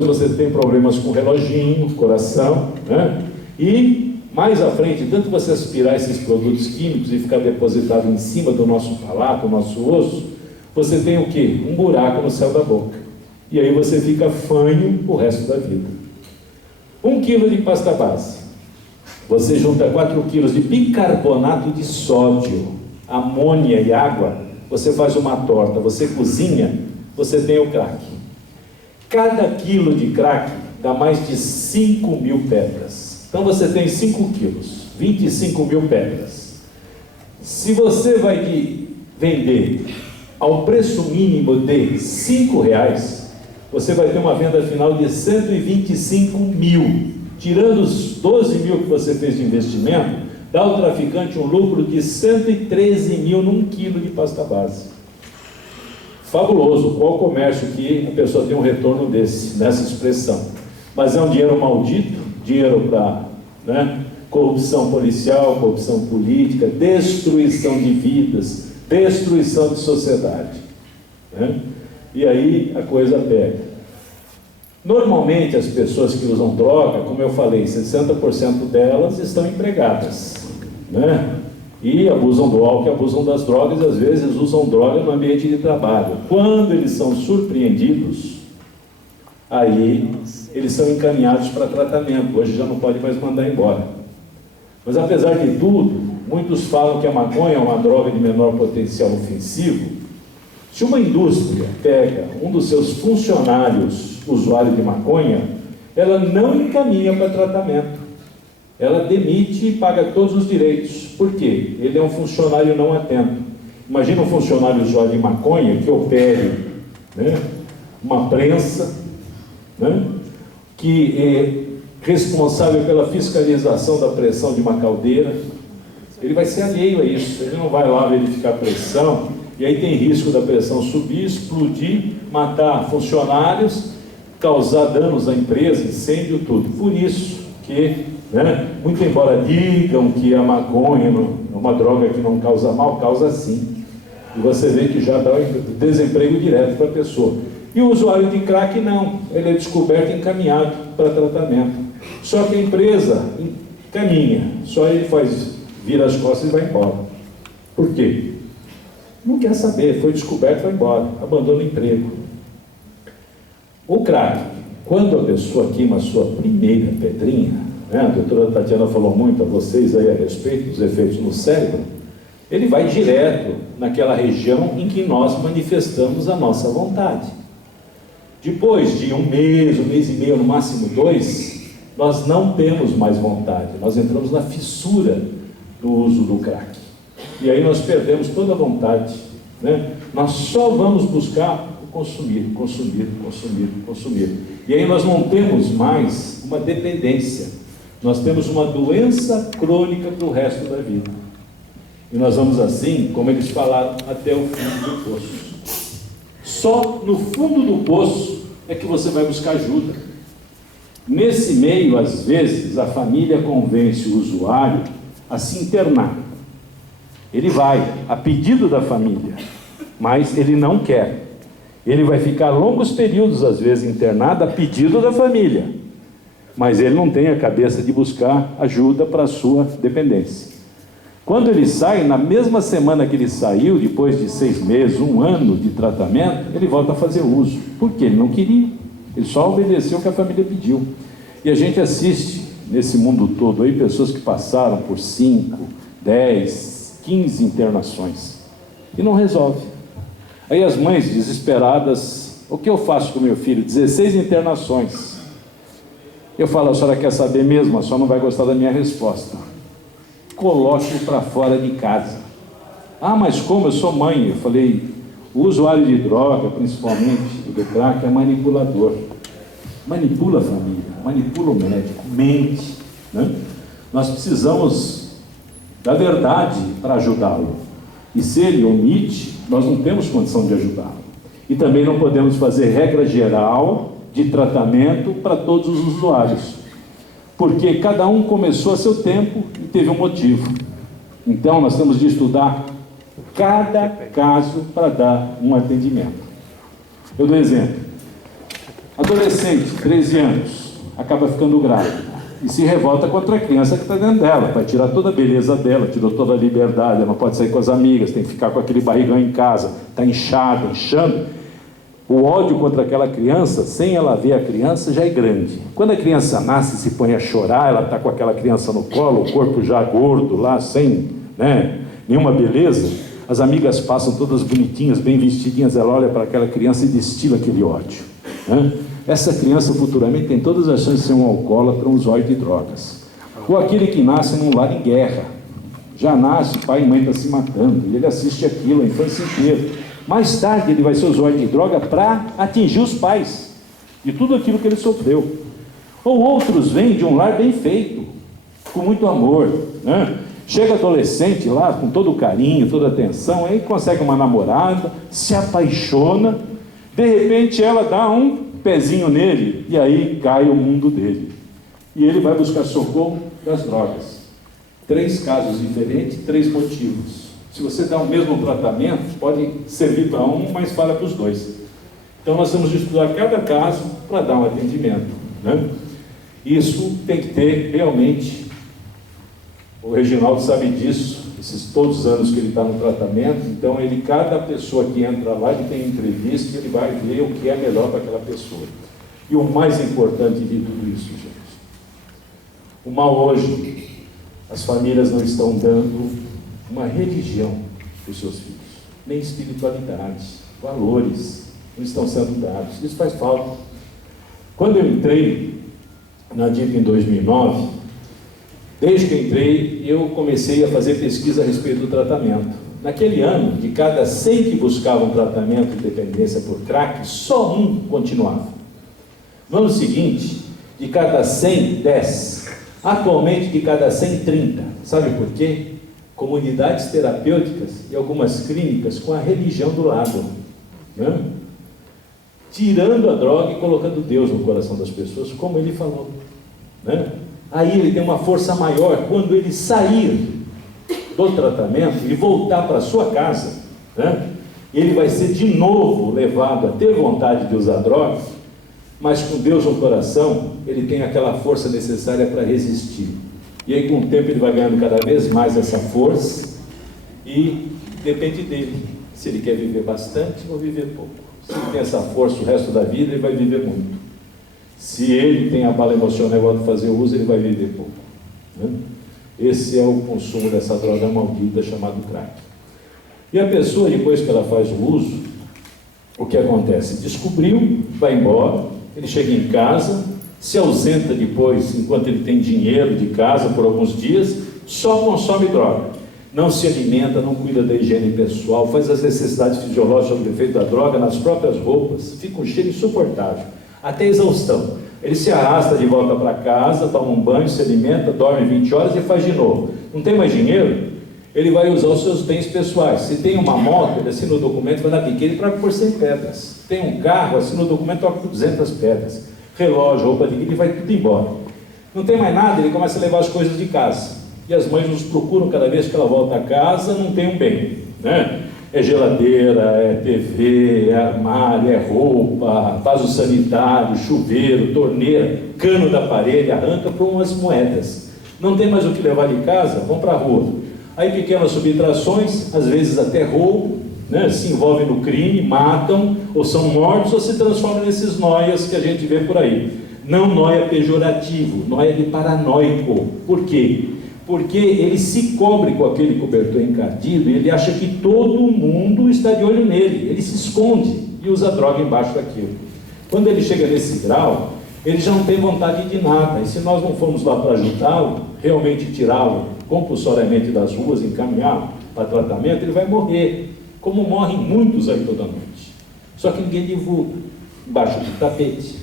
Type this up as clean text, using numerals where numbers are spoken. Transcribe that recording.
você tem problemas com reloginho, coração, né? E mais à frente, tanto você aspirar esses produtos químicos e ficar depositado em cima do nosso palato, do nosso osso, você tem o quê? Um buraco no céu da boca. E aí você fica fanho o resto da vida. 1 quilo de pasta base. Você junta 4 quilos de bicarbonato de sódio, amônia e água, você faz uma torta, você cozinha, você tem o crack. Cada quilo de crack dá mais de 5.000 pedras. Então você tem 5 quilos, 25.000 pedras. Se você vai vender ao preço mínimo de R$5, você vai ter uma venda final de 125.000. Tirando os 12.000 que você fez de investimento, dá ao traficante um lucro de 113.000 num quilo de pasta base. Fabuloso, qual comércio que a pessoa tem um retorno nessa expressão? Mas é um dinheiro maldito, dinheiro para corrupção policial, corrupção política, destruição de vidas, destruição de sociedade, né? E aí a coisa pega. Normalmente as pessoas que usam droga, como eu falei, 60% delas estão empregadas, né? E abusam do álcool, abusam das drogas, e às vezes usam droga no ambiente de trabalho. Quando eles são surpreendidos, aí eles são encaminhados para tratamento. Hoje já não pode mais mandar embora. Mas apesar de tudo, muitos falam que a maconha é uma droga de menor potencial ofensivo. Se uma indústria pega um dos seus funcionários usuário de maconha, ela não encaminha para tratamento. Ela demite e paga todos os direitos. Por quê? Ele é um funcionário não atento. Imagina um funcionário usuário de maconha que opere, né, uma prensa, né, que é responsável pela fiscalização da pressão de uma caldeira. Ele vai ser alheio a isso. Ele não vai lá verificar a pressão, e aí tem risco da pressão subir, explodir, matar funcionários, causar danos à empresa, incêndio, tudo. Por isso que, muito embora digam que a maconha é uma droga que não causa mal, causa sim. E você vê que já dá desemprego direto para a pessoa. E o usuário de crack não, ele é descoberto e encaminhado para tratamento. Só que a empresa caminha, só ele vira as costas e vai embora. Por quê? Não quer saber, foi descoberto, vai embora, abandona o emprego. O crack, quando a pessoa queima a sua primeira pedrinha, a doutora Tatiana falou muito a vocês aí a respeito dos efeitos no cérebro, ele vai direto naquela região em que nós manifestamos a nossa vontade. Depois de um mês e meio, no máximo 2, nós não temos mais vontade, nós entramos na fissura do uso do crack. E aí nós perdemos toda a vontade, Nós só vamos buscar consumir. E aí nós não temos mais uma dependência, nós temos uma doença crônica para o resto da vida. E nós vamos assim, como eles falaram, até o fundo do poço. Só no fundo do poço é que você vai buscar ajuda. Nesse meio, às vezes, a família convence o usuário a se internar. Ele vai, a pedido da família, mas ele não quer. Ele vai ficar longos períodos, às vezes, internado a pedido da família, mas ele não tem a cabeça de buscar ajuda para a sua dependência. Quando ele sai, na mesma semana que ele saiu, depois de 6 meses, 1 ano de tratamento, ele volta a fazer uso. Por quê? Ele não queria, ele só obedeceu o que a família pediu. E a gente assiste, nesse mundo todo aí, pessoas que passaram por 5, 10, 15 internações, e não resolve. Aí as mães desesperadas, o que eu faço com meu filho? 16 internações. Eu falo, a senhora quer saber mesmo? A senhora não vai gostar da minha resposta. Coloque-o para fora de casa. Ah, mas como? Eu sou mãe. Eu falei, o usuário de droga, principalmente do crack, é manipulador. Manipula a família, manipula o médico, mente, Nós precisamos da verdade para ajudá-lo. E se ele omite, nós não temos condição de ajudá-lo. E também não podemos fazer regra geral de tratamento para todos os usuários, porque cada um começou a seu tempo e teve um motivo. Então nós temos de estudar cada caso para dar um atendimento. Eu dou exemplo. Adolescente, 13 anos, acaba ficando grávida e se revolta contra a criança que está dentro dela, vai tirar toda a beleza dela, tirou toda a liberdade, ela não pode sair com as amigas, tem que ficar com aquele barrigão em casa, está inchada, inchando. O ódio contra aquela criança, sem ela ver a criança, já é grande. Quando a criança nasce e se põe a chorar, ela está com aquela criança no colo, o corpo já gordo lá, sem nenhuma beleza, as amigas passam todas bonitinhas, bem vestidinhas, ela olha para aquela criança e destila aquele ódio. Essa criança futuramente tem todas as chances de ser um alcoólatra, um usuário de drogas. Ou aquele que nasce num lar em guerra, já nasce, pai e mãe estão se matando, e ele assiste aquilo a infância inteira. Mais tarde ele vai ser usuário de droga para atingir os pais, de tudo aquilo que ele sofreu. Ou outros vêm de um lar bem feito, com muito amor, Chega adolescente lá, com todo o carinho, toda a atenção, aí consegue uma namorada, se apaixona, de repente ela dá um pezinho nele, e aí cai o mundo dele. E ele vai buscar socorro das drogas. 3 casos diferentes, 3 motivos. Se você dá o mesmo tratamento, pode servir para um, mas falha para os 2. Então nós temos de estudar cada caso para dar um atendimento. Isso tem que ter realmente, o Reginaldo sabe disso, esses todos os anos que ele está no tratamento, então cada pessoa que entra lá, ele tem entrevista e ele vai ver o que é melhor para aquela pessoa. E o mais importante de tudo isso, gente, o mal hoje, as famílias não estão dando uma religião para os seus filhos, nem espiritualidade, valores não estão sendo dados, isso faz falta. Quando eu entrei na DIP em 2009, desde que entrei, eu comecei a fazer pesquisa a respeito do tratamento. Naquele ano, de cada 100 que buscavam tratamento de dependência por crack, só um continuava. No ano seguinte, de cada 100, 10. Atualmente, de cada 100, 30. Sabe por quê? Comunidades terapêuticas e algumas clínicas com a religião do lado. Tirando a droga e colocando Deus no coração das pessoas, como ele falou. Aí ele tem uma força maior quando ele sair do tratamento e voltar para a sua casa, ele vai ser de novo levado a ter vontade de usar drogas, mas com Deus no coração, ele tem aquela força necessária para resistir. E aí com o tempo ele vai ganhando cada vez mais essa força e depende dele, se ele quer viver bastante ou viver pouco. Se ele tem essa força o resto da vida, ele vai viver muito. Se ele tem a bala emocional igual de fazer uso, ele vai viver pouco. Esse é o consumo dessa droga maldita chamada crack. E a pessoa, depois que ela faz o uso, o que acontece? Descobriu, vai embora, ele chega em casa, se ausenta depois, enquanto ele tem dinheiro de casa por alguns dias, só consome droga. Não se alimenta, não cuida da higiene pessoal, faz as necessidades fisiológicas sob o efeito da droga nas próprias roupas, fica um cheiro insuportável. Até exaustão. Ele se arrasta de volta para casa, toma um banho, se alimenta, dorme 20 horas e faz de novo. Não tem mais dinheiro? Ele vai usar os seus bens pessoais. Se tem uma moto, ele assina o documento, vai na biqueira e troca por 100 pedras. Tem um carro, assina o documento, troca por 200 pedras. Relógio, roupa de guia, ele vai tudo embora. Não tem mais nada, ele começa a levar as coisas de casa. E as mães nos procuram cada vez que ela volta a casa, não tem um bem. É geladeira, é TV, é armário, é roupa, vaso sanitário, chuveiro, torneira, cano da parede, arranca por umas moedas. Não tem mais o que levar de casa, vão para a rua. Aí pequenas subtrações, às vezes até roubo, se envolvem no crime, matam, ou são mortos, ou se transformam nesses noias que a gente vê por aí. Não noia pejorativo, noia de paranoico. Por quê? Porque ele se cobre com aquele cobertor encardido e ele acha que todo mundo está de olho nele. Ele se esconde e usa droga embaixo daquilo. Quando ele chega nesse grau, ele já não tem vontade de nada. E se nós não formos lá para ajudá-lo, realmente tirá-lo compulsoriamente das ruas, encaminhá-lo para tratamento, ele vai morrer. Como morrem muitos aí toda noite. Só que ninguém divulga, embaixo do tapete.